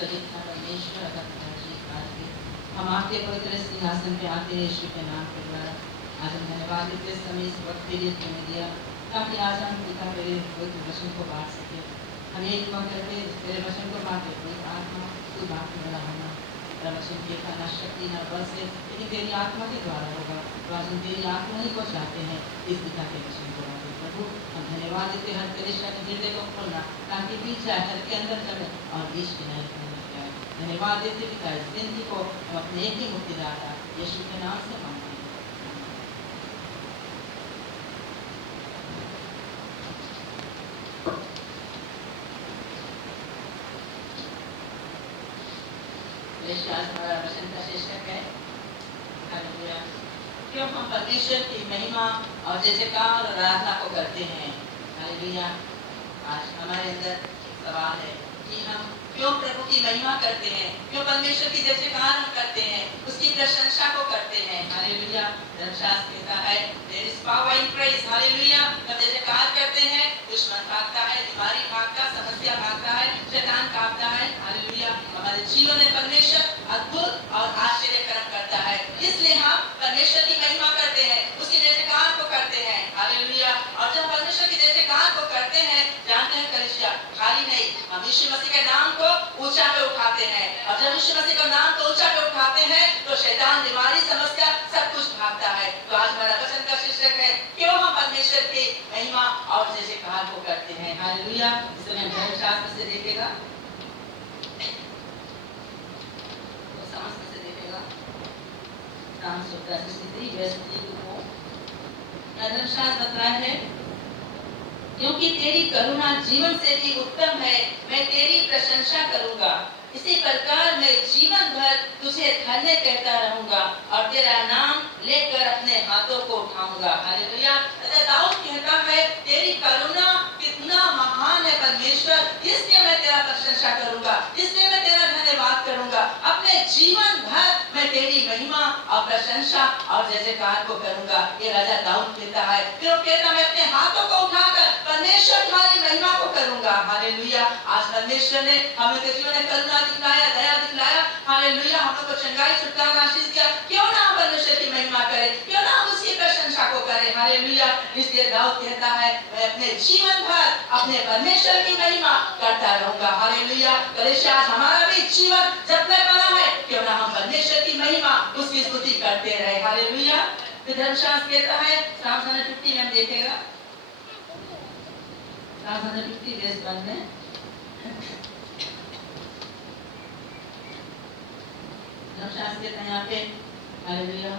जितना परमेश्वर का पिताजी आके हम आपके पवित्र सिंहासन पे आते हैं यीशु के नाम के द्वारा। आज हम धन्यवाद देते समय इस वक्त के लिए तुमने दिया ताकि आज हम पिता तेरे पवित्र वचन को बांट सके। हम एक मन करके तेरे वचन को बांटे, कोई आत्मा तू बांटने वाला होना, तेरा वचन की ना शक्ति ना बल से लेकिन तेरी आत्मा के द्वारा होगा। तो आज हम तेरी आत्मा ही को चाहते हैं इस पिता के वचन को बांटे। प्रभु हम धन्यवाद देते हर कलीसिया के हृदय को खोलना ताकि बीच जाए घर के अंदर चले और बीच के नहीं खोलने जाए। धन्यवाद देते पिता इस जिंदगी को हम अपने एक ही मुक्तिदाता यीशु के नाम से मांगते हैं। हमारा वचन का शीर्षक है हालेलुया। क्यों हम परमेश्वर की महिमा और जय जयकार और आराधना को करते हैं। हालेलुया। आज हमारे अंदर सवाल है कि हम क्यों प्रभु की महिमा करते हैं, क्यों परमेश्वर की जय जयकार हम करते हैं, उसकी प्रशंसा को करते हैं। हालेलुया। धर्मशास्त्र कहता है there is power in praise. Hallelujah. जब जय जयकार करते हैं दुश्मन भागता है, बीमारी भागता, समस्या भागता है, शैतान कांपता है। हालेलुया। हमारे जीवन में परमेश्वर अद्भुत और आश्चर्य कर्म करता है, इसलिए हम परमेश्वर की महिमा करते हैं, उसकी जय जयकार को करते हैं। हालेलुया। और जब परमेश्वर की जय जयकार को करते हैं, जानते हैं कलीसिया खाली नहीं, हम यीशु मसीह के नाम को ऊंचा पे उठाते हैं। और जब यीशु मसीह का नाम को ऊंचा पे उठाते हैं तो शैतान, बीमारी, समस्या सब कुछ भागता है। तो आज हमारा वचन का शीर्षक है क्यों हम परमेश्वर की महिमा और जय जयकार को करते हैं। हालेलुया। इसमें हम धर्मशास्त्र से देखेगा, धर्मशास्त्र बताया है क्योंकि तेरी करुणा जीवन से भी उत्तम है, मैं तेरी प्रशंसा करूंगा। इसी प्रकार मैं जीवन भर तुझे धन्य कहता रहूंगा और तेरा नाम लेकर अपने हाथों को उठाऊंगा। हालेलुया। दाऊद कहता है तेरी करुणा कितना महान है परमेश्वर, इसलिए मैं तेरा प्रशंसा करूंगा, इसलिए मैं तेरा धन्यवाद करूंगा। अपने जीवन भर मैं तेरी महिमा और प्रशंसा और जय जयकार को करूंगा। ये राजा दाऊद कहता है। फिर वो कहता मैं अपने हाथों को उठाकर परमेश्वर तुम्हारी महिमा को करूंगा। हालेलुया। आज परमेश्वर ने हम लोग के जीवन में करुणा दिखलाया, दया दिखलाया। हालेलुया। हम लोग को चंगाई, छुटकारा, आशीष दिया। क्यों ना हम परमेश्वर की महिमा करें, क्यों ना हम उसकी प्रशंसा को करें। हालेलुया। इसलिए दाऊद कहता है मैं अपने जीवन भर अपने परमेश्वर की महिमा करता रहूंगा। हालेलुया। कलीसिया आज हमारा भी जीवन जब तक बना है क्यों ना हम परमेश्वर की महिमा, उसकी स्तुति करते रहे। हालेलुया। धर्मशास्त्र कहता है Psalm 150 में हम देखेगा, Psalm 150 verse 1 में धर्मशास्त्र कहता है यहाँ पे हालेलुया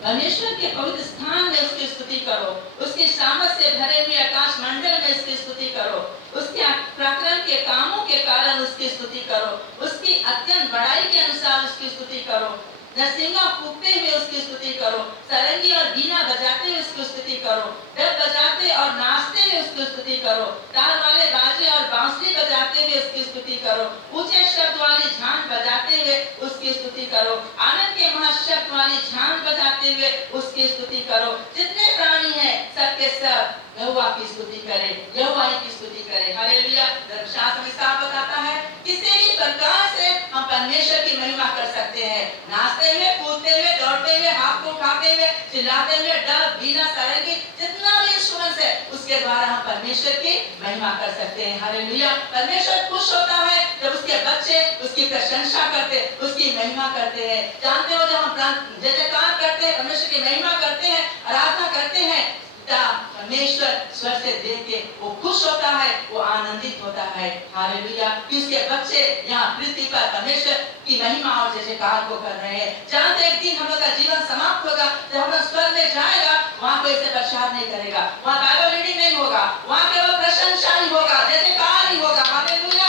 परमेश्वर के पवित्र स्थान में उसकी स्तुति करो, उसकी सामर्थ से भरे हुए आकाश मंडल में उसकी स्तुति करो, उसके पराक्रम के कामों के कारण उसकी स्तुति करो, उसकी अत्यंत बड़ाई के अनुसार उसकी स्तुति करो, नरसिंगा फूंकते हुए उसकी स्तुति करो, सरंगी और बीना बजाते हुए उसकी स्तुति करो, डब बजाते और नाचते हुए उसकी स्तुति करो, तार वाले बाजे और बांसुरी बजाते हुए उसकी स्तुति करो, ऊंचे शब्द वाली झांझ बजाते हुए उसकी स्तुति करो, आनंद के महाशब्द वाली झांझ बजाते हुए उसकी स्तुति करो। जितने प्राणी हैं सबके सब यहोवा की स्तुति करें, यहोवा की स्तुति करें। हालेलुया। धर्मशास्त्र में साफ बताता है किसी भी प्रकार से हम परमेश्वर की महिमा कर सकते हैं, नाचते हुए, कूदते हुए, दौड़ते हुए, हाथ को उठाते हुए, चिल्लाते हुए, डब, बीना, सारंगी, जितना भी इंस्ट्रूमेंट है उसके द्वारा हम परमेश्वर की महिमा कर सकते हैं। हालेलुया। परमेश्वर खुश होता है जब उसके बच्चे उसकी प्रशंसा करते, उसकी महिमा करते हैं। जानते हो जब हम जय जयकार करते हैं, परमेश्वर की महिमा करते हैं, आराधना करते हैं, परमेश्वर स्वर से देख के वो खुश होता है, वो आनंदित होता है। हालेलुया। कि उसके बच्चे यहाँ पृथ्वी पर परमेश्वर की महिमा और जय जयकार को कर रहे हैं। जानते एक दिन हम लोग का जीवन समाप्त होगा, जब हम स्वर्ग में जाएगा वहाँ कोई ऐसे प्रसाद नहीं करेगा, वहाँ बाइबल रीडिंग नहीं होगा, वहाँ केवल प्रशंसा ही होगा, जय जयकार ही होगा। हालेलुया।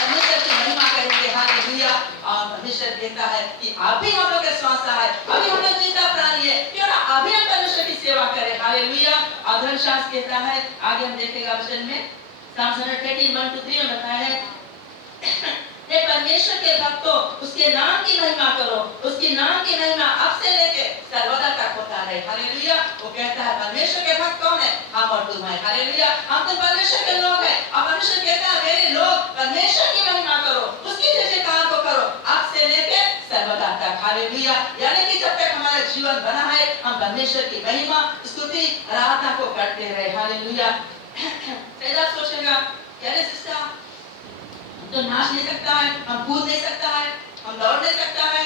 परमेश्वर की महिमा करेंगे। हालेलुया। और परमेश्वर कहता है कि अभी हम लोग का श्वास है, अभी हम लोग जिंदा प्राणी है, क्यों ना अभी हम परमेश्वर की सेवा करें। हालेलुया। और धर्मशास्त्र कहता है, आगे हम देखेगा वचन में Psalm 113:1-3 में बताया है हे परमेश्वर के भक्तों उसके नाम की महिमा करो, उसके नाम की महिमा अब से लेके सर्वदा तक होता है। हालेलुया। वो कहता है परमेश्वर के भक्त कौन है? हम और तुम है। हालेलुया। हम तो परमेश्वर के लोग हैं और परमेश्वर कहता है मेरे लोग परमेश्वर की महिमा करो, उसकी जय जयकार को करो अब से लेके सर्वदा तक। हालेलुया। यानी कि जब तक हमारा जीवन बना है हम परमेश्वर की महिमा स्तुति आराधना को करते रहे। हालेलुया। शायद सोचेगा यार सिस्टर तो नाच नहीं सकता है, हम कूद नहीं सकता है, हम दौड़ नहीं सकता है।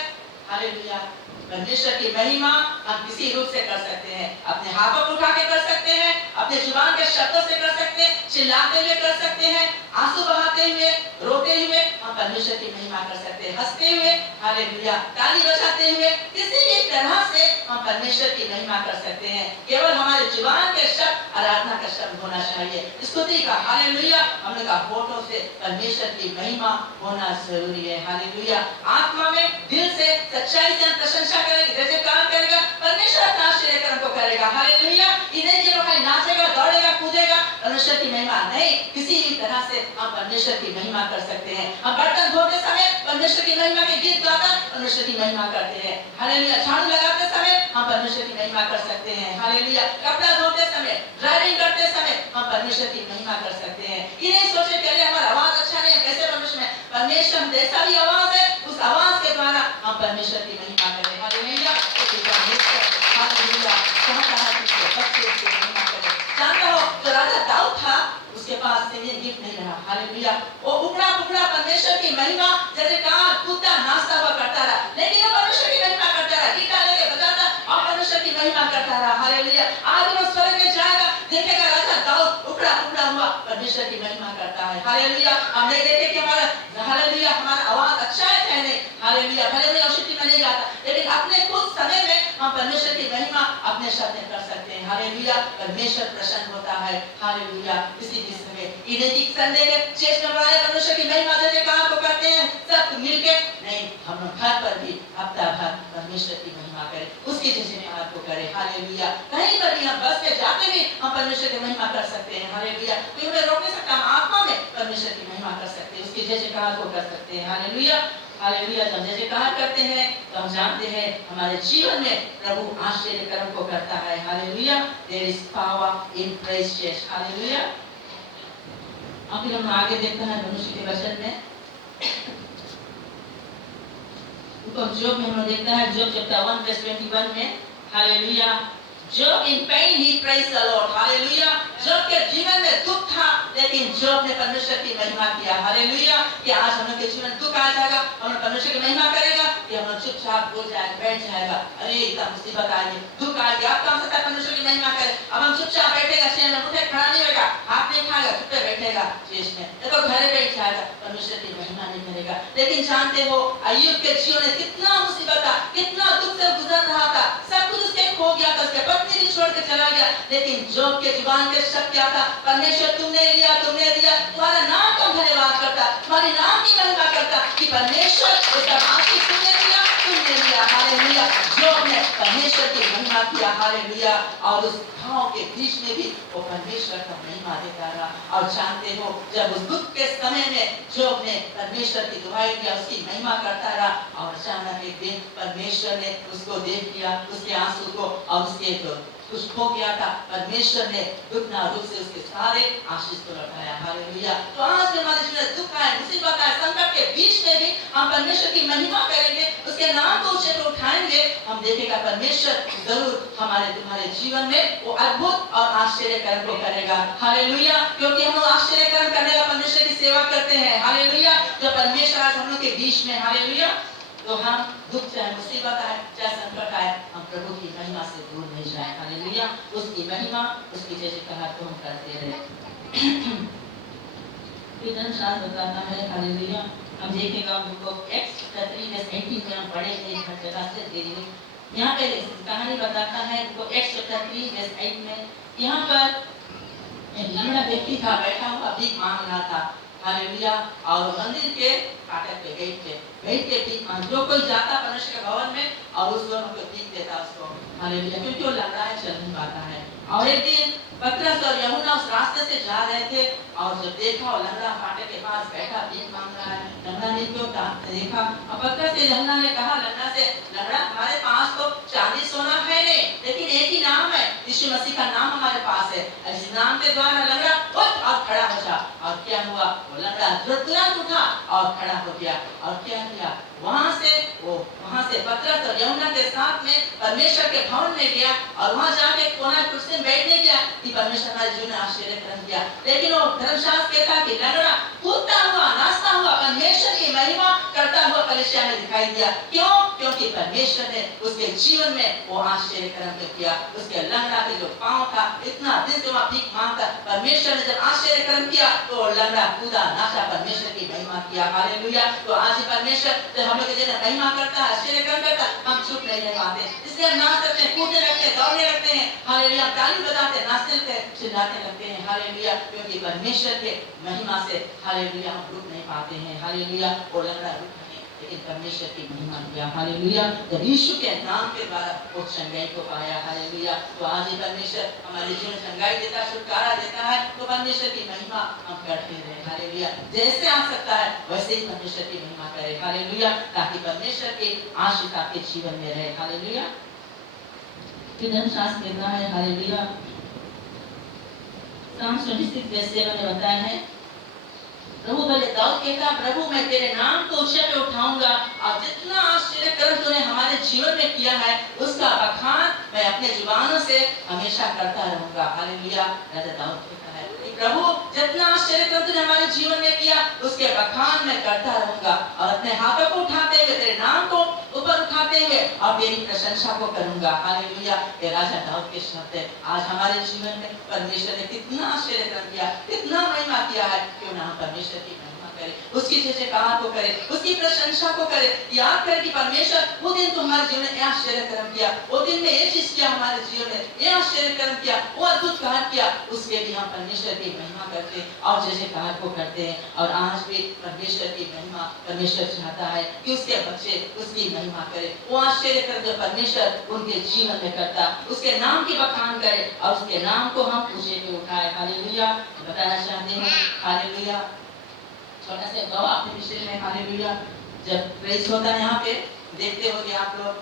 हालेलुया। परमेश्वर की महिमा हम किसी रूप से कर सकते हैं, अपने हाथों को उठा के कर सकते हैं, अपने जुबान के शब्दों से कर सकते हैं, चिल्लाते हुए कर सकते हैं, आंसू बहाते हुए, रोते हुए हम परमेश्वर की महिमा कर सकते हैं, हंसते हुए, हालेलुया, ताली बजाते हुए, किसी भी तरह से हम परमेश्वर की महिमा कर सकते हैं। केवल हमारे जुबान के शब्द आराधना का शब्द होना चाहिए, स्तुति का। हालेलुया। हम लोग का होठों से परमेश्वर की महिमा होना जरूरी है। हालेलुया। आत्मा में दिल से सच्चाई से प्रशंसा करेगा, जैसे काम करेगा परमेश्वर अपना आशीर्वाद कर्म को करेगा। हालेलुया। इन्हें जो खाली नाचेगा, दौड़ेगा, कूदेगा, परमेश्वर की महिमा नहीं, किसी भी तरह से हम परमेश्वर की महिमा कर सकते हैं। हम बर्तन धोते समय परमेश्वर की महिमा के गीत गाकर परमेश्वर की महिमा करते हैं। हालेलुया। झाड़ू लगाते समय हम परमेश्वर की महिमा कर सकते हैं। हालेलुया। कपड़ा धोते समय, ड्राइविंग करते समय हम परमेश्वर की महिमा कर सकते हैं। इन्हें सोचे कि अरे हमारा आवाज अच्छा नहीं है, कैसे परमेश्वर में जैसा भी आवाज है उस आवाज के द्वारा हम परमेश्वर की महिमा करें। हालेलुया। हालेलुया। जानते हो जो राजा दाऊद था उसके पास सिंगिंग गिफ्ट नहीं रहा। हालेलुया। वो उकड़ा पुकड़ा परमेश्वर की महिमा जैसे कहाँ कूदता नाचता हुआ करता रहा, लेकिन वो परमेश्वर की महिमा करता रहा, गिटार लेके बजाता और परमेश्वर की महिमा करता रहा। हालेलुया। आज वो स्वर्ग में जाएगा, देखेगा राजा दाऊद उकड़ा पुकड़ा हुआ परमेश्वर की महिमा करता है। हालेलुया। हम नहीं देखे कि हमारा हालेलुया हमारा आवाज अच्छा है क्या नहीं। हालेलुया। भले मैं औषधि में नहीं गाता, लेकिन अपने कुछ समय में हम परमेश्वर की महिमा अपने शब्द में कर सकते हैं। हालेलुया। परमेश्वर प्रसन्न होता है। हालेलुया। इसी समय इन्हें संडे के चेस्ट में बनाए परमेश्वर की महिमा जैसे काम को करते हैं सब मिलके, नहीं हम घर पर भी हफ्ता भर परमेश्वर की महिमा करें, उसकी जैसे काम को करें। हालेलुया। कहीं पर भी हम बस में जाते भी हम परमेश्वर की महिमा कर सकते हैं। हालेलुया। कोई हमें रोक नहीं सकता, हम आत्मा में परमेश्वर की महिमा कर सकते हैं, उसकी जैसे काम को कर सकते हैं। हालेलुया। हालेलुया। जब जैसे कहा करते हैं तो हम जानते हैं हमारे जीवन में प्रभु आश्चर्य कर्म को करता है। Hallelujah. There is power in praise chest. Hallelujah. अब हम आगे देखते हैं मनुष्य के वचन में तो जोब में हम देखता है जोब चैप्टर 1 वर्स 21 में। Hallelujah. Job in pain he praise the Lord. Hallelujah. Job के जीवन में दुख था लेकिन जोब ने परमेश्वर की महिमा किया। हालेलुया। कि आज हम लोग के जीवन में दुख आ जाएगा, हम परमेश्वर की महिमा करेगा कि हम चुपचाप बोल जाएगा, बैठ जाएगा, अरे इतना मुसीबत आएगी, दुख आएगी, आप कौन सा परमेश्वर की महिमा करे। अब हम चुपचाप बैठेगा, चेयर में उठे खड़ा नहीं होगा, हाथ नहीं खाएगा, चुप बैठेगा चेयर में, या तो घर बैठ जाएगा, परमेश्वर की महिमा नहीं करेगा। लेकिन जानते हो अय्यूब के जीवन में कितना मुसीबत था, कितना दुख से गुजर रहा था, सब कुछ उसके खो गया था, उसके पत्नी भी छोड़ के चला गया, लेकिन जोब के जुबान के शब्द क्या था, परमेश्वर तुमने लिया, तुमने दिया, तुम्हारा नाम का धन्यवाद करता, तुम्हारी नाम की महिमा करता कि परमेश्वर उसका आशीष तुमने दिया, तुमने लिया। हालेलुया। जोब ने परमेश्वर की महिमा किया। हालेलुया। और उस भाव के बीच में भी वो परमेश्वर का महिमा देता रहा। और जानते हो जब उस दुख के समय में जोब ने परमेश्वर की दुहाई दिया, उसकी महिमा करता रहा, और अचानक एक दिन परमेश्वर ने उसको देख लिया, उसके आंसू को, और उसके कुछ खो गया था, परमेश्वर ने दुगना रूप से उसके सारे आशीष को लौटाया। हालेलुया। तो आज हमारे जीवन दुख आए, मुसीबत आए, संकट के बीच में भी हम परमेश्वर की महिमा करेंगे, उसके नाम को ऊंचे पे उठाएंगे, हम देखेगा परमेश्वर जरूर हमारे तुम्हारे जीवन में वो अद्भुत और आश्चर्य कर्म को करेगा। हालेलुया। क्योंकि हम लोग आश्चर्य कर्म करने वाले परमेश्वर की सेवा करते हैं। हालेलुया। जो परमेश्वर आज हम लोग के बीच में, हालेलुया, तो हम दुख चाहे मुसीबत आए, चाहे संकट आए, हम प्रभु की महिमा से दूर नहीं जाए। हालेलुया। उसकी महिमा, उसकी जैसे कहा तो हम करते रहे। फिर शास्त्र बताता है। हालेलुया। हम देखेगा हमको एक्स 3:18 में हम पढ़े थे, हर जगह से दे दी। यहाँ पे कहानी बताता है वो एक्स 3:8 में, यहाँ पर एक लंगड़ा व्यक्ति था, बैठा हुआ भीख मांग रहा था। हालेलुया। और मंदिर के फाटक पे बैठ के भीख मांग, जो कोई जाता परमेश्वर के भवन में और उस दोनों को भीख देता उसको। हालेलुया। क्योंकि वो लंगड़ा है, चल नहीं पाता है। और एक दिन पतरस और यूहन्ना उस रास्ते से जा रहे थे, और जब देखा वो लंगड़ा फाटक के पास बैठा भीख मांग रहा है, लंगड़ा ने क्यों देखा, और पतरस से यूहन्ना ने कहा लंगड़ा से, लंगड़ा हमारे पास तो चांदी सोना है नहीं, लेकिन एक ही नाम है, यीशु मसीह का नाम हमारे पास है, इस नाम के द्वारा लंगड़ा उठ और खड़ा हो जा। और क्या हुआ, वो लंगड़ा तुरंत उठा और खड़ा हो गया। और क्या किया, वहां से पतरस और यूहन्ना के साथ में परमेश्वर के भवन में गया और वहां जाके कोना कुर्सी में बैठने गया कि परमेश्वर हमारे जीवन में आश्चर्य कर्म किया। लेकिन वो धर्मशास्त्र कहता कि लंगड़ा कूदता हुआ नाचता हुआ परमेश्वर की महिमा करता हुआ कलीसिया में दिखाई दिया। क्यों? क्योंकि परमेश्वर ने उसके जीवन में वो आश्चर्य कर्म किया। उसके लंगड़ा के जो पांव था, इतना दिन से वहां भीख मांगता, परमेश्वर ने जब आश्चर्य कर्म किया तो लंगड़ा कूदा नाचा, परमेश्वर की महिमा किया। हालेलुया। तो आज परमेश्वर जब हम लोग के लिए महिमा करता है, आश्चर्य कर्म करता, हम चुप नहीं रह पाते, इसलिए हम नाच सकते हैं, कूदने लगते हैं, दौड़ने लगते हैं। हालेलुया। ताली बजाते हैं, नाचते लगते हैं, चिल्लाते लगते हैं। हालेलुया। क्योंकि परमेश्वर के महिमा से हालेलुया हम रुक नहीं पाते हैं। हालेलुया। वो लंगड़ा रुक नहीं, लेकिन परमेश्वर की महिमा किया। हालेलुया। जब यीशु के नाम के द्वारा वो चंगाई को पाया। हालेलुया। तो आज ये परमेश्वर हमारे जीवन चंगाई देता है, छुटकारा देता है, तो परमेश्वर की महिमा हम करते रहे। हालेलुया। जैसे आ सकता है वैसे ही परमेश्वर की महिमा करे। हालेलुया। ताकि परमेश्वर की आशीष आपके जीवन में रहे। हालेलुया। फिर धर्मशास्त्र कहता है, हालेलुया, Psalm 26:7 में बताया है, प्रभु बोले, दाऊद कहता, प्रभु मैं तेरे नाम को ऊंचे पे उठाऊंगा और जितना आश्चर्य कर्म तूने हमारे जीवन में किया है उसका बखान मैं अपने जुबानों से हमेशा करता रहूंगा। हालेलुया। राजा दाऊद कहता है, प्रभु जितना आश्चर्य कर्म तूने हमारे जीवन में किया उसके बखान मैं करता रहूंगा और अपने हाथों को उठाते हुए तेरे नाम को ऊपर उठाते हुए और तेरी प्रशंसा को करूंगा। हालेलुया। ये राजा दाऊद के शब्द है। आज हमारे जीवन में परमेश्वर ने कितना आश्चर्य कर्म किया, कितना महिमा किया है, क्यों ना हम परमेश्वर की महिमा करें, उसकी जयजयकार को करें, उसकी प्रशंसा को करें। याद करें कि परमेश्वर वो दिन तो हमारे जीवन में आश्चर्य कर्म किया, वो दिन में ये चीज किया हमारे जीवन में, ये आश्चर्य कर्म किया, वो अद्भुत कार्य किया, उसके लिए हम परमेश्वर की महिमा करते हैं और जयजयकार को करते हैं। और आज भी परमेश्वर की महिमा परमेश्वर चाहता है कि उसके बच्चे उसकी महिमा करें। वो आश्चर्य कर्म जो परमेश्वर उनके जीवन में करता, उसके नाम की बखान करे और उसके नाम को हम ऊंचे पे उठाए। हालेलुया। बताना चाहते हैं, हालेलुया, छोटा सा गवाह अपने विषय में। हालेलुया। जब प्रेस होता है यहाँ पे, देखते हो कि आप लोग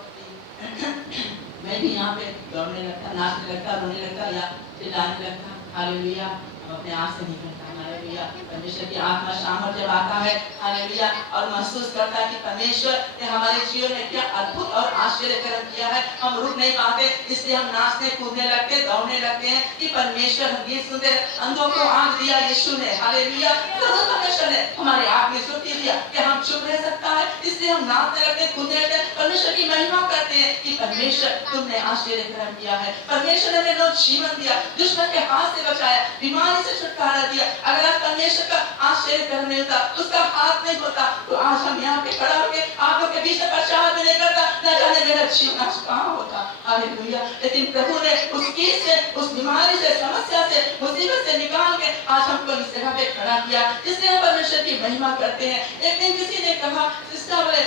मैं भी यहाँ पे दौड़ने लगता, नाचने लगता, रोने लगता या चिल्लाने लगता। हालेलुया। अपने आप से निकलता। हालेलुया। परमेश्वर की आत्मा सामर्थ जब आता है, हालेलुया, और महसूस करता है कि परमेश्वर ने हमारे जीवन में क्या अद्भुत और आश्चर्य कर्म किया है, हम रुक नहीं पाते, इसलिए हम नाचने कूदने लगते, दौड़ने लगते हैं कि परमेश्वर, हम गीत सुनते, अंधों को आंख दिया यीशु ने। हालेलुया। परमेश्वर ने हमारे आंख में सुर्खी दिया कि हम चुप रह सकता है, इसलिए हम नाचने लगते, कूदने लगते, परमेश्वर की महिमा करते हैं कि परमेश्वर तुमने आश्चर्य कर्म किया है, परमेश्वर ने हमें नव जीवन दिया, दुश्मन के हाथ से बचाया, बीमारी से छुटकारा दिया। अगर आज परमेश्वर का आश्चर्य कर्म नहीं होता, उसका हाथ नहीं होता, तो आज हम यहाँ पे खड़ा होकर आप लोग के बीच में प्रचार भी नहीं करता, न जाने मेरा जीवन आज कहाँ होता। हालेलुया। लेकिन प्रभु ने उस कीस से, उस बीमारी से, समस्या से, मुसीबत से निकाल के आज हमको इस जगह पे खड़ा किया, इसलिए हम परमेश्वर की महिमा करते हैं। एक दिन किसी ने कहा, सिस्टर बोले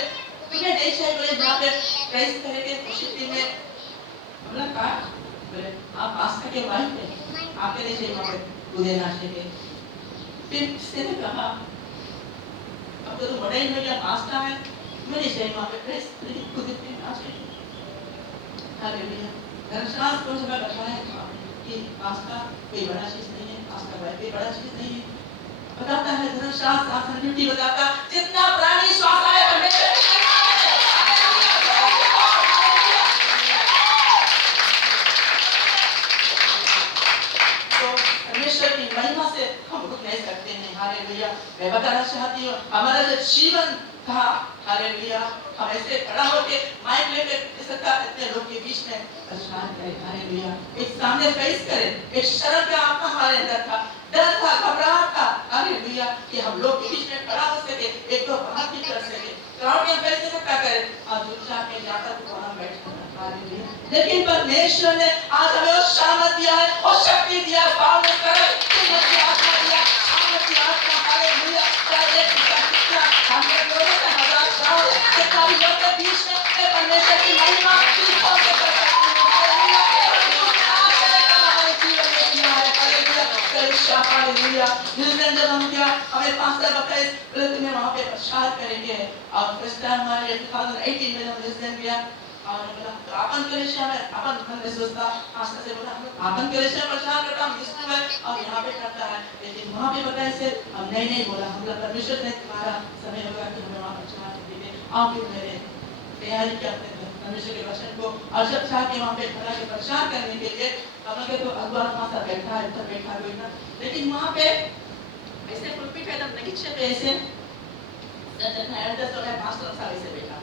तुम्हें नहीं चाहिए, बोले जहाँ पे कैसे करेंगे खुशी में, हमने कहा बोले आप पास्ता के वाइफ है, आपके नहीं चाहिए वहाँ पे कूदे नाचने के। फिर किसी ने कहा अब तो तुम बड़े ही हो गया, पास्ता है, मैं नहीं चाहिए वहाँ पे कूदे नाचने। हालेलुया। धर्मशास्त्र को समय बताया कि पास्ता कोई बड़ा चीज नहीं है, पास्ता कोई बड़ा चीज नहीं है। बताता है धर्मशास्त्र, आत्मनिर्भर बताता, जितना प्राणी श्वास आए परमेश्वर की महिमा है। तो परमेश्वर की महिमा से हम रुक नहीं सकते हैं। हालेलुया। मैं बताना चाहती हूँ, हमारा जो जीवन था, हालेलुया, हम ऐसे खड़ा होके माइक लेके इतने लोग के बीच में प्रचार करें। हालेलुया। एक सामने फेस करें, एक शर्म का आत्मा हमारे अंदर था, डर था, घबराहट था। हालेलुया। कि हम लोग के बीच में खड़ा हो सके, एक दो बात भी कर सके, क्राउड में बैठ सकता करें और चुपचाप में जाकर तो हम बैठ सकते। लेकिन परमेश्वर ने आज हमें वो सामर्थ दिया है और शक्ति दिया है, पावन कर आत्मा दिया, सामर्थ दिया आत्मा। हालेलुया। चाहे कितना हमने लोगों से हजार साल कितना भी लोग के बीच में परमेश्वर की महिमा की खोज कर सकते हैं। हालेलुया। हमारे जीवन में किया है। हालेलुया। हालेलुया। जिस दिन जब हम क्या हमें पास्टर बताए बोले तुम्हें वहाँ पे प्रचार करेंगे और फर्स्ट टाइम हमारे 2018 में हम जिस दिन गया और बोला तो अपन कलेशिया में अपन मन में सोचता, पास्टर से बोला अपन कलेशिया प्रचार करता हम विष्णु है और यहाँ वहाँ पे करता है, लेकिन वहाँ पे बताए से हम नहीं बोला, हम लोग परमेश्वर ने तुम्हारा समय होगा कि हमें वहाँ पर चढ़ा देंगे, आओ कि मेरे तैयारी किया अपने परमेश्वर के वचन को, और जब चाह के वहाँ पे खड़ा के प्रचार करने के लिए हम लोग तो अगुआ माता बैठा है, इधर बैठा है, लेकिन वहाँ पे ऐसे पुलपिट एकदम नगीचे पे ऐसे जब एल्डर्स तो है पास्टर साहब ऐसे बैठा,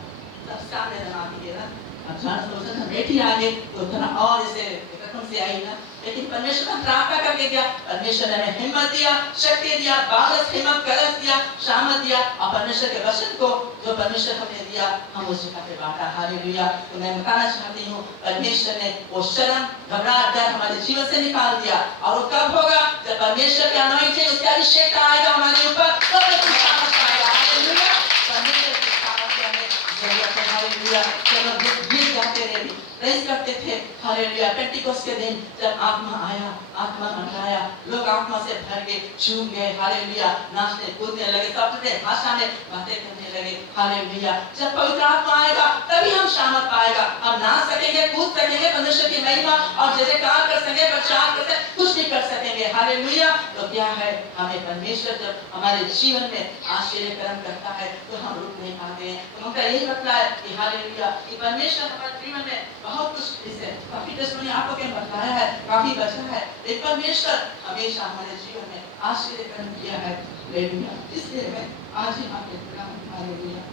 सब सामने लगा के ना, अब चार सोचन हम बैठी आगे तो थोड़ा और ऐसे एकदम से आई ना, लेकिन परमेश्वर ने प्रार्थना करके दिया, परमेश्वर ने हमें हिम्मत दिया, शक्ति दिया, बालस हिम्मत करस दिया, शामत दिया, और परमेश्वर के वचन को जो परमेश्वर हमें दिया हम उस जगह पे बांटा। हालेलुया। तो मैं बताना चाहती हूँ परमेश्वर ने वो शर्म घबराहट डर हमारे जीवन से निकाल दिया, और वो कब होगा जब परमेश्वर के अनॉइंटिंग उसका अभिषेक आएगा हमारे ऊपर, तो सामर्थ आएगा। हालेलुया। परमेश्वर की सामर्थ हमें जरूरत है। हालेलुया। चलो गीत गाते रहे, प्रेज करते थे। हालेलुया। पेंटिकोस्ट के दिन जब आत्मा आया, आत्मा मंडराया, लोग आत्मा से भर गए, झूम गए। हालेलुया। नाचने कूदने लगे, सब अपने भाषा में बातें करने लगे। हालेलुया। जब पवित्र आत्मा आएगा तभी हम शामत पाएगा, हम नाच सकेंगे, कूद सकेंगे, परमेश्वर की महिमा और जैसे कार्य कर सकेंगे, प्रचार कर सकेंगे, कुछ भी कर सकेंगे। हालेलुया। तो क्या है, हमें परमेश्वर जब हमारे जीवन में आश्चर्य कर्म करता है तो हम रुक नहीं पाते हैं। तो उनका यही मतलब है कि हालेलुया कि परमेश्वर हमारे जीवन में बहुत कुछ इसे काफी टेस्टमनी आपको क्या बताया है, काफी बचा है, लेकिन परमेश्वर हमेशा हमारे जीवन में आश्चर्य कर्म किया है। हालेलुया। इसलिए मैं आज ही आपके प्रणाम। हालेलुया।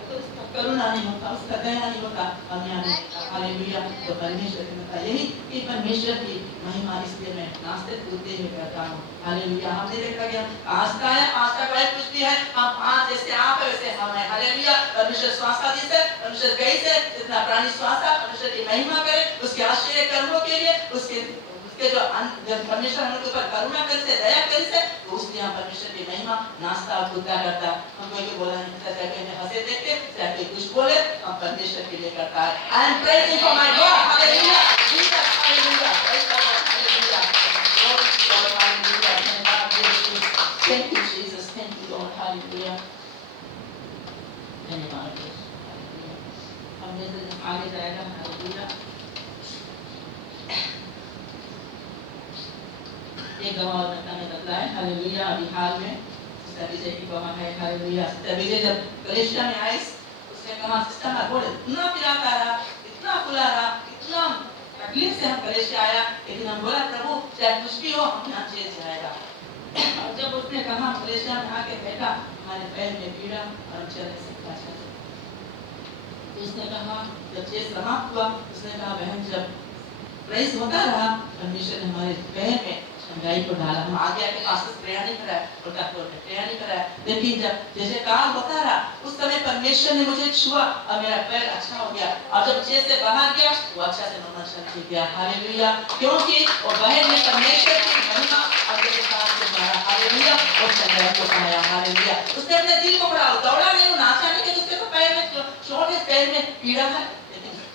तो उसका करुणा नहीं होता, उसका दया नहीं होता, हम यहाँ नहीं होता। हालेलुया। तो परमेश्वर की बता यही कि परमेश्वर की महिमा इसलिए मैं नाचते कूदते हुए करता हूँ। हालेलुया। हमने देखा कि आस्था है, आस्था का कुछ भी है, हम आज जैसे आप है वैसे हम है। हालेलुया। परमेश्वर स्वास्थ्य से, परमेश्वर गई से जितना प्राणी स्वास्थ्य, परमेश्वर की महिमा करे, उसके आश्चर्य कर्मों के लिए, उसके जो जब परमेश्वर हमारे ऊपर करुणा करे से, दया करे से, तो उसके यहाँ परमेश्वर की महिमा नाचता और कूदता करता। हम कोई बोला नहीं चाहे कहीं हंसे देखते, चाहे कोई कुछ बोले, हम परमेश्वर के लिए करता है। I am praising for my God. Hallelujah. Jesus. Hallelujah. Praise the Lord. Hallelujah. Glory to God. Hallelujah. Thank you Jesus. Thank you Lord. Hallelujah. धन्यवाद। हमने आगे जाएगा। हालेलुया। एक गवाह ने बतलाया। हालेलुया। अभी हाल में सिस्टर विजय की गवाह है। हालेलुया। सिस्टर विजय जब कलेशिया में आई, उसने कहा सिस्टर मैं बोले इतना पिलाता रहा, इतना फुला रहा, इतना तकलीफ से हम कलेशिया आया, लेकिन हम बोला प्रभु चाहे कुछ भी हो हम यहाँ चेंज जाएगा। और जब उसने कहा कलेशिया में आके बैठा, हमारे पैर में पीड़ा और हम चल नहीं सकता। उसने कहा जब चेंज समाप्त हुआ, उसने कहा बहन जब प्रेस होता रहा, परमेश्वर ने हमारे पैर में चंगाई को डाला। हम आगे आके पास प्रेयर नहीं कराया, उल्टा प्रेयर नहीं कराया, लेकिन जब जैसे काम होता रहा उस समय परमेश्वर ने मुझे छुआ और मेरा पैर अच्छा हो गया, और जब जैसे बाहर गया वो अच्छा से नॉर्मल चल गया। हालेलुया। क्योंकि वो बहन ने परमेश्वर की महिमा और जैसे काम को पाया। हालेलुया। और चंगाई को पाया। हालेलुया। उसने अपने दिल को पकड़ा, दौड़ा नहीं, नाचा नहीं कि उसके तो पैर में छोटे पैर में पीड़ा है,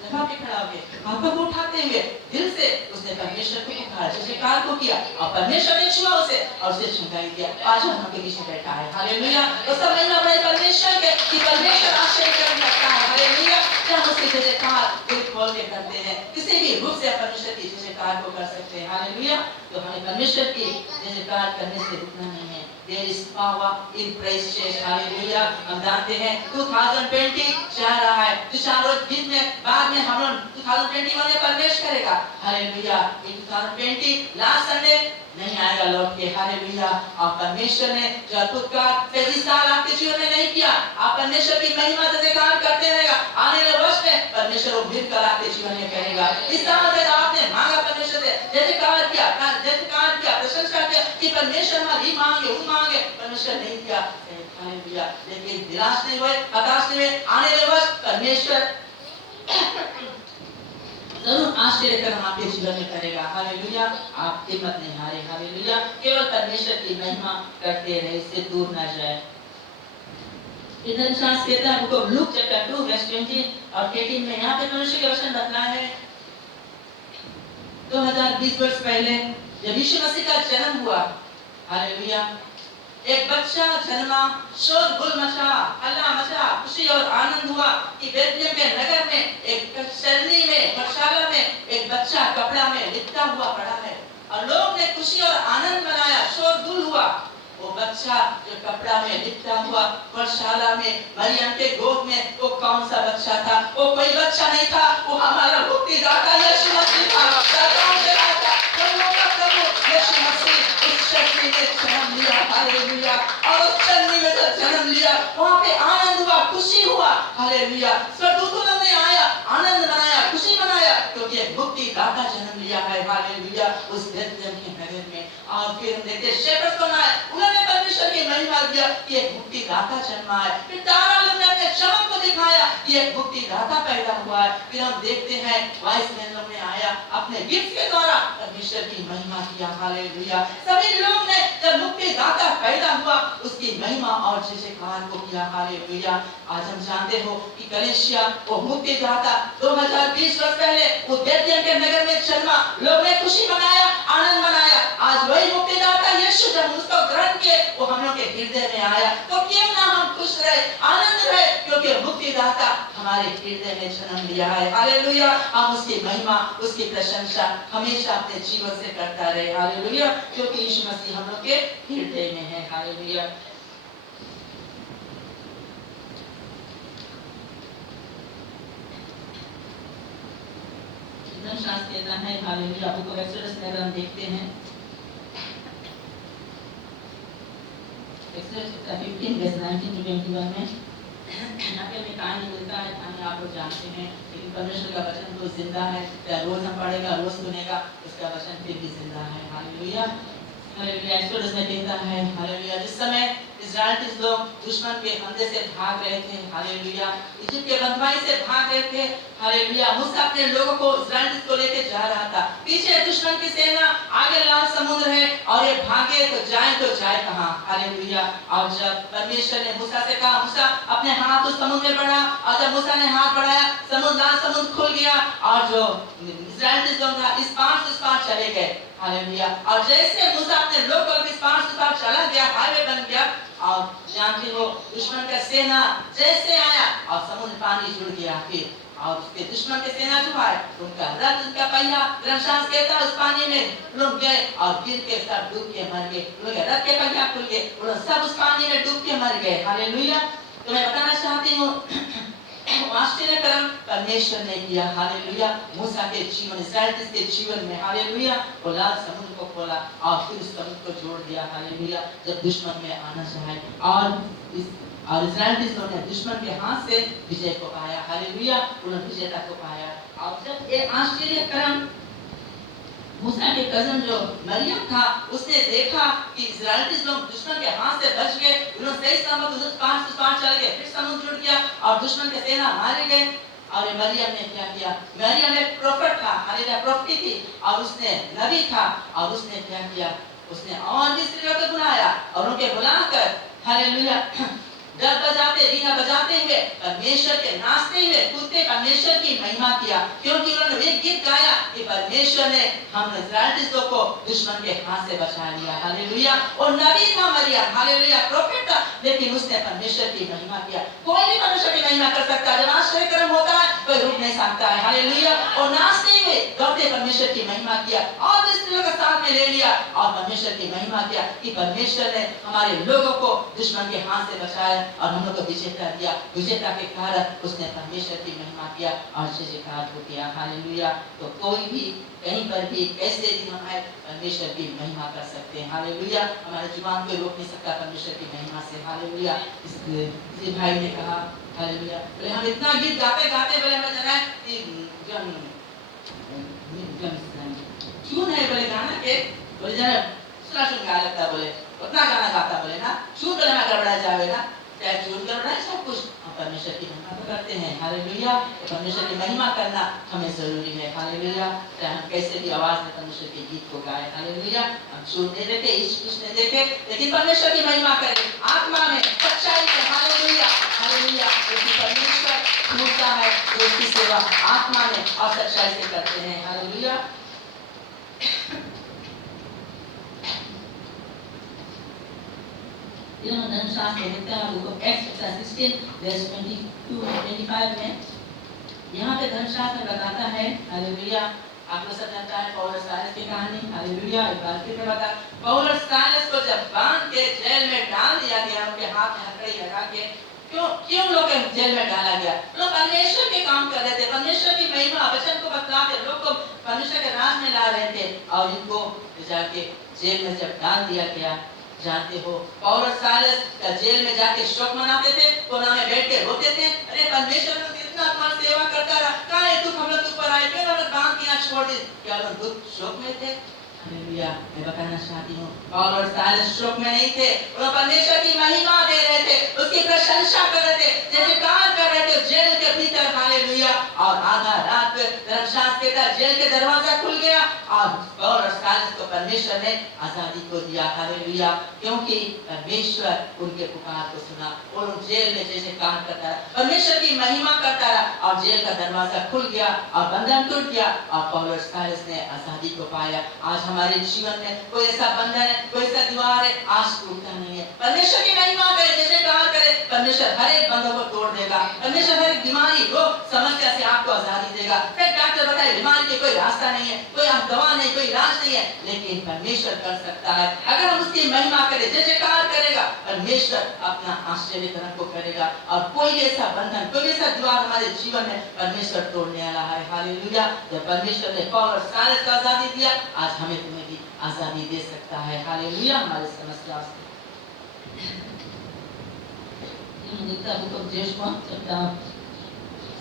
जगह पे खड़ा होकर हाथों को उठाते हुए दिल से उसने परमेश्वर को पुकारा, जैसे कार को किया, और परमेश्वर ने छुआ उसे और उसे चंगाई दिया। आज हम के बीच में बैठा है। हालेलुया। तो सब महिमा बड़े परमेश्वर के कि परमेश्वर आश्चर्य करने लगता है। हालेलुया। जब उसके जैसे कार दिल खोल के करते हैं, किसी भी रूप से परमेश्वर की जैसे कार को कर सकते हैं। हालेलुया। तो हमें परमेश्वर की जैसे कार करने से रुकना नहीं है। There is power in praise church. Hallelujah. हम जानते हैं 2020 जा रहा है, रोज गीत में बाद में हम लोग 2021 में प्रवेश करेगा। हालेलुया। 2020 लास्ट संडे नहीं आएगा लौट के। हालेलुया। और परमेश्वर ने जो अद्भुत काम 33 साल आपके जीवन में नहीं किया, आप परमेश्वर की महिमा जैसे काम करते रहेगा, आने वाले वर्ष में परमेश्वर वो फिर कर आपके जीवन में करेगा। इस साल से आपने मांगा परमेश्वर से, जैसे कार्य किया, प्रशंसा किया कि परमेश्वर हमारी मांगे वो मांगे, परमेश्वर नहीं किया। हालेलुया। लेकिन निराश नहीं हुए, हताश नहीं हुए, आने वाले वर्ष परमेश्वर जरूर आश्चर्य कर्म आपके जीवन में करेगा। हालेलुया। आप हिम्मत नहीं हारे। हालेलुया। केवल परमेश्वर की महिमा करते रहे, इससे दूर न जाए। इधर शास्त्र कहता है आपको लूक चैप्टर 2 वर्स 20 और 18 में यहाँ पे परमेश्वर के वचन बतला है 2020 वर्ष पहले जब यीशु मसीह का जन्म हुआ। हालेलुया। एक बच्चा जन्मा, शोरगुल मचा, हल्ला मचा, खुशी और आनंद हुआ कि बेतलेहम के नगर में एक चरनी में, पाठशाला में एक बच्चा कपड़ा में लिपटा हुआ पड़ा है, और लोग ने खुशी और आनंद जो कपड़ा में लिपटा हुआ वर्षाला में मरियम के गोद में वो कौन सा बच्चा था? वो कोई बच्चा नहीं था, वो हमारा मुक्तिदाता यीशु मसीह था। दाताओं के राजा प्रभुओं का प्रभु यीशु मसीह उस शक्ति में जन्म लिया। हालेलुया। और उस चलनी में जब जन्म लिया वहाँ पे आनंद हुआ, खुशी हुआ। हालेलुया। स्वर्गदूतों ने आया, आनंद मनाया, खुशी मनाया, क्योंकि एक मुक्तिदाता जन्म लिया है। हालेलुया। उस बेथलेहम के नगर में। और फिर हम देखते शेफर्ड कौन आए, उन्होंने परमेश्वर की महिमा किया कि एक मुक्तिदाता जन्मा है। फिर तारा लोग ने अपने चमक को दिखाया कि एक मुक्तिदाता पैदा हुआ है। फिर हम देखते हैं वाइस मैन लोग ने आया, अपने गिफ्ट के द्वारा परमेश्वर की महिमा किया। हालेलुया। सभी लोग ने जब मुक्तिदाता पैदा हुआ उसकी महिमा और जयकार को किया। हालेलुया। आज हम जानते हो कि कलीसिया वो मुक्तिदाता 2020 वर्ष पहले वो बेथलेहम के नगर में जन्मा। लोग ने खुशी मनाया, आनंद मनाया। आज वही मुक्तिदाता यीशु जब उसको ग्रहण किए वो हम लोग के हृदय में आया, तो क्यों ना हम खुश रहे, आनंद रहे, क्योंकि मुक्तिदाता हमारे हृदय में जन्म लिया है। हालेलुया। हम उसकी महिमा, उसकी प्रशंसा हमेशा अपने जीवन से करता रहे। हालेलुया। क्योंकि यीशु मसीह हम लोग के हृदय में है। हालेलुया। शास्त्र कहता है, हालेलुया, बुक ऑफ एक्सोडस में अगर हम देखते हैं एक्सोडस 15 वर्स 19 to 21 में यहाँ पे हमें कहानी मिलता है। कहानी आप लोग जानते हैं, लेकिन परमेश्वर का वचन तो जिंदा है। चाहे रोज हम पढ़ेगा, रोज सुनेगा, उसका वचन फिर भी जिंदा है। हालेलुया। हालेलुया। एक्सोडस में कहता है, हालेलुया, जिस समय इस्राएलिस लोग दुश्मन के हमले से भाग रहे थे। हालेलुया। इजिप्ट के बंधुआई से भाग रहे थे। हालेलुया। मूसा अपने लोगों को इस्राएलिस को लेकर जा रहा था। पीछे दुश्मन की सेना, आगे लाल समुद्र है और ये भागे तो जाए कहां? हालेलुया। और जब परमेश्वर ने मूसा से कहा, मूसा अपने हाथ उस समुद्र में बढ़ा, और जब मूसा ने हाथ बढ़ाया समुद्र, लाल समुद्र खुल गया और जो इस्राएलिस लोग था इस पार से उस पार चले गए। हालेलुया। और जैसे मूसा अपने लोग को इस पार से उस पार चला गया, हाईवे बन गया, और जानते हो दुश्मन का सेना जैसे आया और समुद्र पानी जुड़ गया। फिर और उसके दुश्मन के सेना जो है उनका रथ, उनका पहिया, धर्मशास्त्र कहता है उस पानी में डूब गए और गिर के सब डूब के मर गए। उनके रथ के पहिया खुल गए, उन्होंने सब उस पानी में डूब के मर गए। हालेलुया। तो मैं बताना चाहती हूँ आश्चर्य कर्म परमेश्वर ने किया। हालेलुया। मूसा के जीवन, इस्राएलिस के जीवन में, हालेलुया, वो लाल समुद्र को खोला और फिर उस समुद्र को जोड़ दिया। हालेलुया। जब दुश्मन में आना चाहे और इस्राएलिस ने दुश्मन के हाथ से विजय को पाया। हालेलुया। उन्होंने विजेता को पाया। और जब ये आश्चर्य कर्म मूसा के कजन जो मरियम था उसने देखा कि इस्राएलिस लोग दुश्मन के हाथ से बच गए, उन्होंने सही सलामत उस पार चल गए, फिर समुद्र जुड़ गया और दुश्मन के सेना मारे गए। और मरियम ने क्या किया? मरियम एक प्रोफेट था, हालेलुया, प्रोफेट थी, और उसने नबी था, और उसने क्या किया? उसने और भी स्त्रियों को बुलाया और उनके बुलाकर, हालेलुया, डर बजाते, वीणा बजाते हुए, परमेश्वर के नाचते हुए, कूदते परमेश्वर की महिमा किया, क्योंकि उन्होंने एक गीत गाया कि परमेश्वर ने हम इस्राएलियों को दुश्मन के हाथ से बचा लिया। हालेलुया। और नबी था मरियम, हालेलुया, प्रोफेट था, लेकिन उसने परमेश्वर की महिमा किया। कोई भी परमेश्वर की महिमा कर सकता है। जब आश्चर्य कर्म होता है कोई रुक नहीं सकता है। हालेलुया। और नाचते हुए दौड़ते परमेश्वर की महिमा किया और स्त्रियों के साथ में ले लिया और परमेश्वर की महिमा किया कि परमेश्वर ने हमारे लोगों को दुश्मन के हाथ से बचाया और हम लोग को विजेता दिया। विजेता के कारण उसने परमेश्वर की महिमा किया और जयकार को किया। हालेलुया। तो कोई भी कहीं पर भी कैसे भी हम आए परमेश्वर की महिमा कर सकते हैं। हालेलुया। हमारे जुबान को रोक नहीं सकता परमेश्वर की महिमा से। हालेलुया। इस भाई ने कहा, हालेलुया, बोले हम इतना गीत गाते गाते बोले हमें जाना क्यों नहीं बोले गाना के बोले जरा सुना सुन गा लगता, बोले उतना गाना गाता, बोले ना सुन कर ना गड़बड़ा जावे ना, चाहे चूर कर रहा है सब कुछ, हम परमेश्वर की महिमा तो करते हैं। हालेलुया। तो परमेश्वर की महिमा करना हमें जरूरी है। हालेलुया। चाहे हम कैसे भी आवाज में परमेश्वर के गीत को गाए। हालेलुया। हम सुन नहीं देते, इश्क नहीं देते, लेकिन परमेश्वर की महिमा करें आत्मा में, सच्चाई में। हालेलुया। हालेलुया। क्योंकि परमेश्वर ढूंढता है जो उसकी सेवा आत्मा में और सच्चाई से करते हैं। हालेलुया। धर्मशास्त्र देता है book of Acts chapter 16 verse 22 और 25 में यहाँ पे धर्मशास्त्र बताता है, हालेलुया, आप लोग सब जानता है पौलुस साइलस की कहानी। हालेलुया। एक बार फिर मैं बता, पौलुस साइलस को जब बांध के जेल में डाल दिया गया, उनके हाथ में हथकड़ी लगा के, क्यों लोग जेल में डाला गया? लोग परमेश्वर के काम कर रहे थे, परमेश्वर की महिमा वचन को बतलाते, लोग को परमेश्वर के राज में ला रहे थे, और इनको जाके जेल में जब डाल दिया गया, जानते हो पौलुस साइलस का जेल में जाके शोक मनाते थे, कोना में बैठ के रोते थे, अरे परमेश्वर ने कितना तुम्हारी सेवा करता रहा, कहाँ है दुख हम लोग ऊपर आए, क्यों हम लोग बांध के यहाँ छोड़ दी? क्या लोग दुख शोक में थे? हालेलुया। मैं बताना चाहती हूँ पौलुस साइलस शोक में नहीं थे, वो परमेश्वर की महिमा दे रहे थे, उसकी प्रशंसा कर रहे थे, जयकार कर रहे थे जेल के भीतर। हालेलुया। और आधा रात धर्मशास्त्र के जेल के दरवाजा खुल गया और पौलुस साइलस को परमेश्वर ने आजादी को दिया। हालेलुया। क्योंकि परमेश्वर उनके पुकार को सुना, और जेल में जैसे काम करता रहा, परमेश्वर की महिमा करता रहा, और जेल का दरवाजा खुल गया और बंधन टूट गया, और पौलुस साइलस ने आजादी को पाया। आज हमारे जीवन में कोई ऐसा बंधन है, कोई ऐसा दीवार है, आज टूटता नहीं है। परमेश्वर की महिमा करे, जैसे काम करे, परमेश्वर हर एक बंधन को तोड़ देगा, परमेश्वर हर एक बीमारी रोग समस्या से आपको आजादी देगा। फिर डॉक्टर बताए बीमारी के कोई रास्ता नहीं है, कोई दवा नहीं, कोई इलाज नहीं है, लेकिन परमेश्वर कर सकता है अगर हम उसकी महिमा करें, जैसे काम करेगा, परमेश्वर अपना आश्चर्य तरह को करेगा, और कोई ऐसा बंधन, कोई ऐसा दीवार हमारे जीवन में परमेश्वर तोड़ने वाला है। हालेलुया। जब परमेश्वर ने पौलुस साइलस को आजादी दिया, आज हमें तुम्हें भी आजादी दे सकता है। हालेलुया। हमारे समस्या से दिखता बुक ऑफ जोशुआ चैप्टर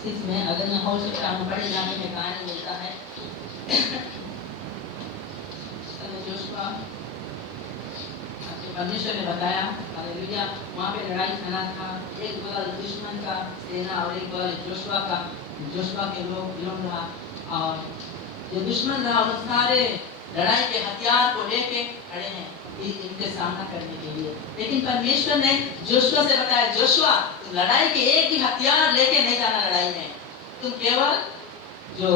6 में, अगर मैं हो सकता हूँ बड़े जाने में कहानी मिलता है। जोशुआ परमेश्वर ने बताया, हालेलुया, वहाँ पे लड़ाई खाना था, एक बगल दुश्मन का सेना और एक बगल जोशुआ का, जोशुआ के लोग रहा, और जो दुश्मन रहा उन सारे लड़ाई के हथियार को लेके खड़े हैं इनके सामना करने के लिए। लेकिन परमेश्वर ने जोशुआ से बताया, जोशुआ तुम लड़ाई के एक भी हथियार लेके नहीं जाना लड़ाई में, तुम केवल जो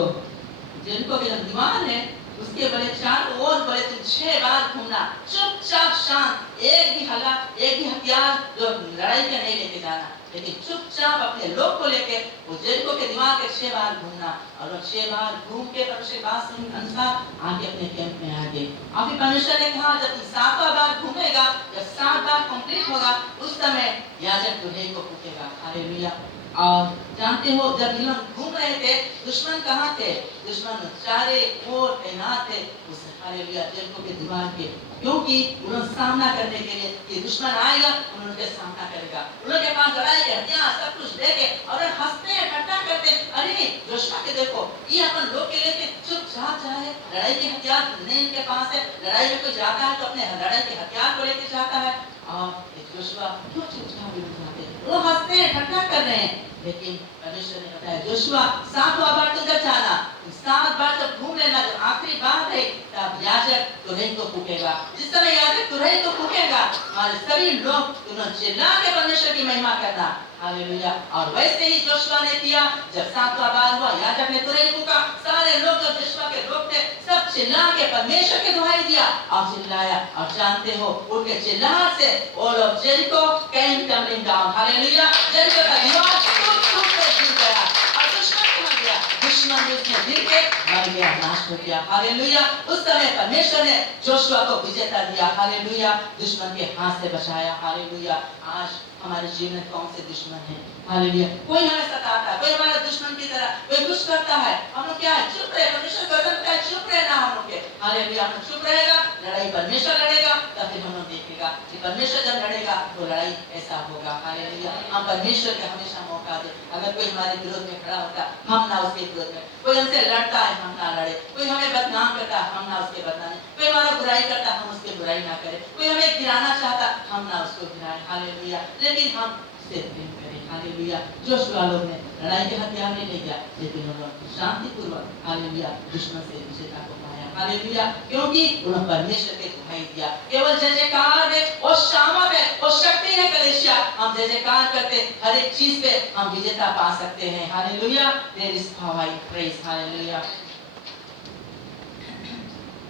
जिनको के दीवार है उसके बड़े चारों ओर बड़े तुम 6 बार घूमना, चुपचाप शांत, एक भी हल्ला, एक भी हथियार जो लड़ाई के नहीं लेके जाना, लेकिन चुपचाप अपने लोग को लेके वो जेरिको के दीवार के 6 बार घूमना, और 6 बार घूम के परमेश्वर की बात सुनने अनुसार आगे अपने कैंप में आ गए। अभी परमेश्वर ने कहा जब 7वां बार घूमेगा, जब 7 बार कंप्लीट होगा, उस समय याजक दूल्हे को फूकेगा। हालेलुया। और जानते हो जब ये लोग घूम रहे थे, दुश्मन कहाँ थे? दुश्मन चारे ओर तैनात थे उस हालेलुया जेरिको के दीवार के, क्योंकि उन्होंने सामना करने के लिए कि दुश्मन आएगा उनके सामना करेगा। उनके पास लड़ाई के हथियार सब कुछ लेके और हंसते हैं, ठट्टा करते हैं, अरे जोशुआ के देखो ये अपन लोग के लेके चुपचाप जाए, लड़ाई के हथियार नहीं इनके पास है, लड़ाई में कोई जाता है तो अपने लड़ाई के हथियार को लेके जाता है, और जोशुआ क्यों चुपचाप जाते हैं? वो हंसते हैं, ठट्टा कर रहे हैं। लेकिन परमेश्वर ने बताया जोशुआ 7वां बार तो जब जाना, 7 बार जब घूम लेना, जब आखिरी बार है तब याजक तुरही को फूकेगा। जिस समय याजक तुरही को फूकेगा, हमारे सभी लोग तुरंत चिल्ला के परमेश्वर की महिमा करना। हालेलुया। और वैसे ही जोशुआ ने किया, जब 7वां बार हुआ, याजक ने तुरही फूका, सारे लोग जो जोशुआ के लोग थे सब चिल्ला के परमेश्वर की दुहाई दिया और चिल्लाया, और जानते हो उनके चिल्लाहट से वो लोग जेरिको केम टम्बलिंग डाउन। हालेलुया। जेरिको का दीवार टूट के गिर गया, और दुश्मन मर गया, दुश्मन उसमें गिर के मर गया, नाश हो गया। हालेलुया। उस समय परमेश्वर ने जोशुआ को विजेता दिया। हालेलुया। दुश्मन के हाथ से बचाया। हालेलुया। आज हमारे जीवन में कौन से दुश्मन है? हालेलुया। कोई हमें सताता है, कोई हमारा दुश्मन की तरह कोई कुछ करता है, हम लोग क्या है? चुप रहे। परमेश्वर का वचन है चुप रहना हम लोग के। हालेलुया। हम चुप रहेगा, लड़ाई परमेश्वर लड़ेगा, तब फिर हम लोग देखेगा कि परमेश्वर जब लड़ेगा तो लड़ाई ऐसा होगा। हालेलुया। हम परमेश्वर के हमेशा मौका दे। अगर कोई हमारे विरोध में खड़ा होता, हम ना उसके विरोध में, कोई हमसे लड़ता है हम ना लड़े, कोई हमें बदनाम करता है हम ना उसके बदनाम, कोई हमारा बुराई करता हम उसके बुराई ना करें, कोई हमें गिराना चाहता हम ना उसको गिराएं। हालेलुया। लेकिन हम से प्रेम करें। हालेलुया। जोशुआ लोग ने लड़ाई के हथियार नहीं ले गया, लेकिन उन्होंने शांतिपूर्वक हालेलुया दुश्मन से विजेता को पाया। हालेलुया। क्योंकि उन्होंने परमेश्वर के दुहाई दिया। केवल जय जयकार में और शामत है और शक्ति है कलीसिया, हम जय जयकार करते हर एक चीज पे हम विजेता पा सकते हैं। Hallelujah. There is power in praise. Hallelujah.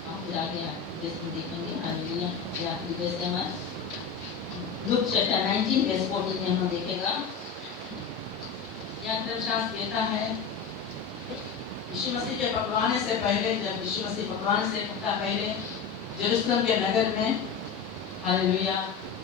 आप आगे देखेंगे। हालेलुया। ये आखिरी वर्ष है हमारा लूक चैप्टर 19 वर्स 14 में हम देखेगा। यह धर्मशास्त्र कहता है यीशु मसीह के पकड़वाने से पहले, जब यीशु मसीह पकड़वाने से पहले यरूशलेम के नगर में, हालेलुया,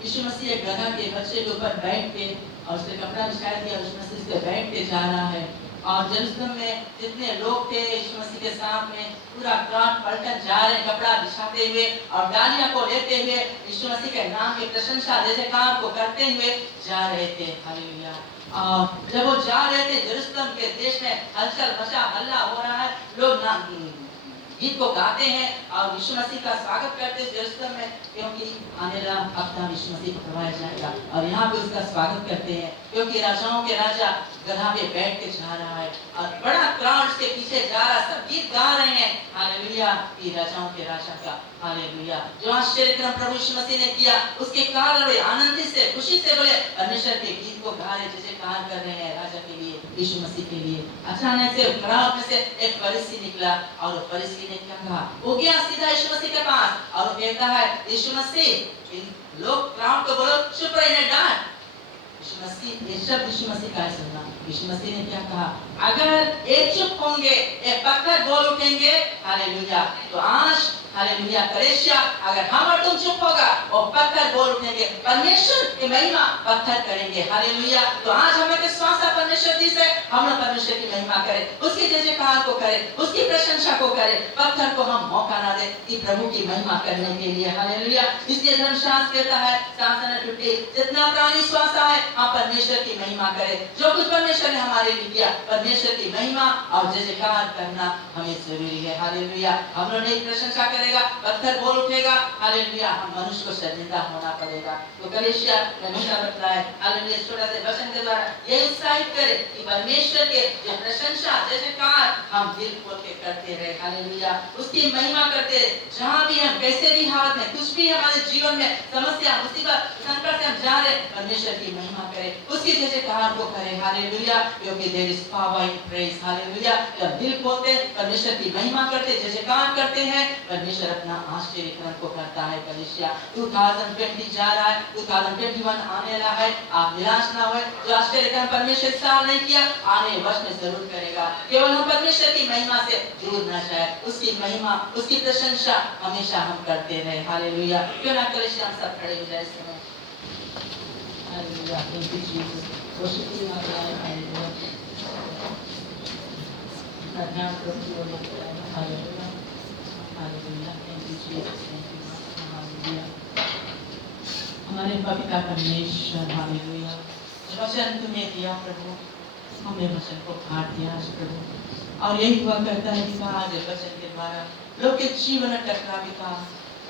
यीशु मसीह एक गधा के बच्चे के ऊपर बैठ के और उसने कपड़ा बिछाया दिया, यीशु मसीह उस पे बैठ के जा रहा है। और यरूशलेम में जितने लोग थे यीशु मसीह के सामने, पूरा क्राउड पलटन जा रहे हैं कपड़ा बिछाते हुए और डालियां को लेते हुए यीशु मसीह के नाम की प्रशंसा जैसे काम को करते हुए जा रहे थे। हालेलुया। और जब वो जा रहे थे, यरूशलेम के देश में हलचल मचा, हल्ला हो रहा है, लोग गीत को गाते हैं और यीशु मसीह का स्वागत करते हैं यरूशलेम में, क्योंकि आने वाला हफ्ता यीशु मसीह पकड़वाया जाएगा। और यहाँ पे उसका स्वागत करते हैं क्योंकि राजाओं के राजा गधा पे बैठ के जा रहा है और बड़ा क्राउड उसके पीछे जा रहा है, सब गीत गा रहे हैं हालेलुया कि राजाओं के राजा का। हालेलुया। जो आश्चर्य क्रम प्रभु यीशु मसीह ने किया, उसके कारण वे आनंदित से, खुशी से बोले, परमेश्वर के गीत को गा रहे, जैसे कार्य कर रहे हैं राजा के लिए, यीशु मसीह के लिए। अचानक से क्राउड में से एक फरीसी निकला और वो फरीसी ने क्या कहा, वो गया सीधा यीशु मसीह के पास और वो कहता है, यीशु मसीह, इन लोग क्राउड को बोलो चुप रहिए, डांट। यीशु मसीह, ये सब यीशु मसीह का सुनना। यीशु मसीह ने क्या कहा, अगर एक चुप होंगे, एक पत्थर बोल उठेंगे, हालेलुया, तो आज हालेलुया कलेशिया, अगर हम और तुम चुप होगा और पत्थर बोल उठेंगे, परमेश्वर की महिमा पत्थर करेंगे। हालेलुया। तो आज हमें विश्वास है परमेश्वर जी से, हम लोग परमेश्वर की महिमा करें, उसकी जय जयकार को करें, उसकी प्रशंसा को करें, पत्थर को हम मौका ना दें कि प्रभु की महिमा करने के लिए। हालेलुया। इसलिए धर्मशास्त्र कहता है, शासन टूटे, जितना प्राणी श्वास है, हम परमेश्वर की महिमा करें। जो कुछ परमेश्वर ने हमारे लिए किया, परमेश्वर की महिमा और जय जयकार करना हमें जरूरी है। हालेलुया। हम लोग नहीं प्रशंसा करेगा, पत्थर बोल उठेगा, हालेलुया, हम मनुष्य को शर्मिंदा होना पड़ेगा। तो कलीसिया हमेशा बता है, हालेलुया, छोटा से वचन के द्वारा ये उत्साहित करे कि परमेश्वर के जो प्रशंसा जैसे कार हम दिल खोल के करते रहे। हालेलुया। उसकी महिमा करते रहे, जहाँ भी हम, कैसे भी हालत में, कुछ भी हमारे जीवन में समस्या, मुसीबत, संकट से हम जा रहे, परमेश्वर की महिमा करें, उसकी जय जयकार को करें। हालेलुया। क्योंकि there is power in praise. Hallelujah. जब दिल खोलते, परमेश्वर की महिमा करते, जय जयकार करते हैं, परमेश्वर अपना आश्चर्य क्रम को करता है। कलीसिया 2020 जा रहा है, 2021 आने वाला है, आप निराश ना होए। जो आश्चर्य क्रम परमेश्वर साल नहीं किया, आने वर्ष में जरूर करेगा। केवल हम परमेश्वर की महिमा से दूर न जाए, उसकी महिमा, उसकी प्रशंसा हमेशा हम करते रहे। हालेलुया। क्यों ना कलीसिया हम सब खड़े हो जाए इस समय। Hallelujah. Thank you Jesus. Worshipping our Lord. Hallelujah. ध्यान प्रभु को लेकर आए। Hallelujah. Hallelujah. Thank you Jesus. Thank you. Hallelujah. हमारे पिता परमेश्वर, हालेलुया, वचन तुम्हें दिया प्रभु, हमने वचन को काट दिया आज प्रभु, और यही हुआ करता है कि आज वचन के द्वारा लोग के जीवन टकरा भी था।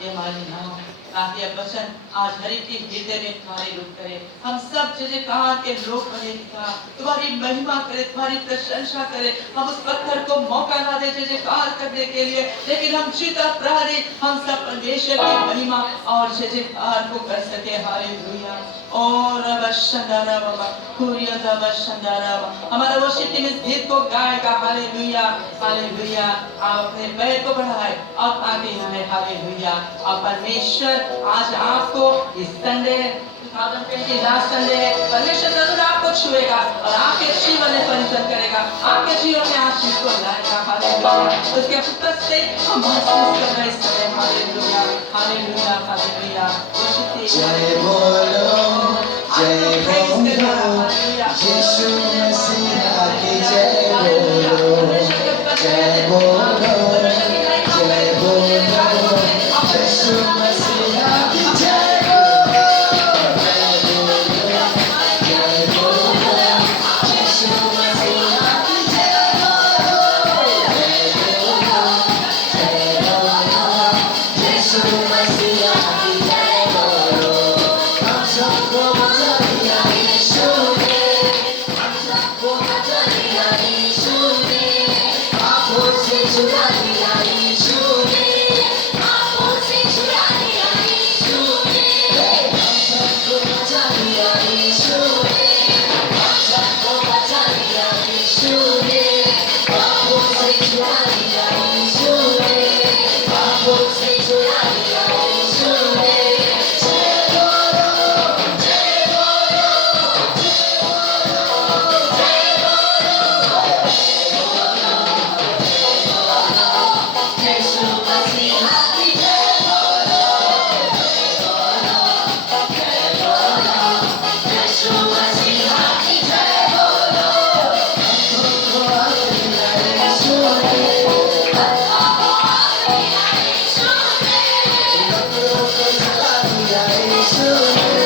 ये हमारे नाम, ताकि अब वचन आज हर एक के हृदय में तुम्हारे रूप करे। हम सब जैसे कहा के लोग बने पिता, तुम्हारी महिमा करे, तुम्हारी प्रशंसा करे। हम उस पत्थर को मौका ना दे जैसे कार्य करने के लिए, लेकिन हम जीता प्रहरी, हम सब परमेश्वर की महिमा और जय जयकार को कर सके। हालेलुया। और बशंदारा बाबा, खुरिया दा बशंदारा बाबा, हमारा वर्शिप टीम इस गीत को गाएगा। हालेलुया। हालेलुया। आप अपने पैर को बढ़ाए, आप आगे आए। हालेलुया। और परमेश्वर आज आपको इस संडे, लास्ट संडे, परमेश्वर जरूर आपको छुएगा और आपके जीवन में परिवर्तन करेगा, आपके जीवन में आशीष को लाएगा। हालेलुया। उसके पुत्र से हम महसूस कर रहे हैं। हालेलुया। हालेलुया। हालेलुया। जय बोलो, जय बोलो, यीशु मसीह की जय बोलो, जय बोलो, जय बोलो, यीशु मसीह की जय बोलो, जय बोलो, यीशु मसीह की जय बोलो, जय बोलो, यीशु मसीह की जय बोलो। हम सबको बचा लिया यीशु ने, हम सबको बचा लिया यीशु ने, आँखों से छुड़ा लिया यीशु ने, आँखों से छुड़ा लिया यीशु ने, हम सबको बचा लिया यीशु ने, हम सबको बचा लिया यीशु ने, आँखों से छुड़ा लिया यीशु ने, आँखों से छुड़ा लिया यीशु ने। 예수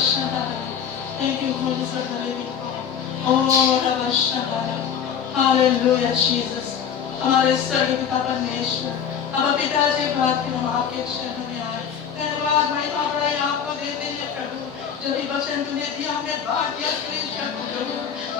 Thank you, Holy Spirit, the living God. Oh, Hallelujah, Jesus. हमारे स्वर्गीय पिता परमेश्वर, अब पिताजी बात की हम आपके चरणों में आए। धन्यवाद महिमा बड़ाई आपको देते हैं प्रभु, जो भी वचन तूने दिया हमें बांट दिया प्रभु।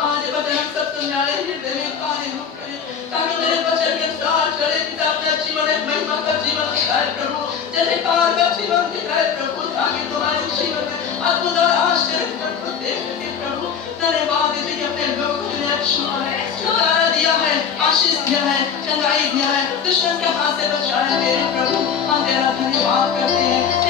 आज वचन हम सब तुम्हारे हृदय में कार्यरूप करे, ताकि मेरे वचन के अनुसार चले पिता अपने जीवन में महिमा का जीवन दिखाए प्रभु, जैसे कार का जीवन दिखाए प्रभु, ताकि तुम्हारे जीवन में अद्भुत और आश्चर्य प्रभु देख सके प्रभु। धन्यवाद देते कि अपने लोगों के लिए छुटकारा दिया है, आशीष दिया है, चंगाई दिया है, दुश्मन के हाथ से बचाया मेरे प्रभु। हम तेरा धन्यवाद करते हैं।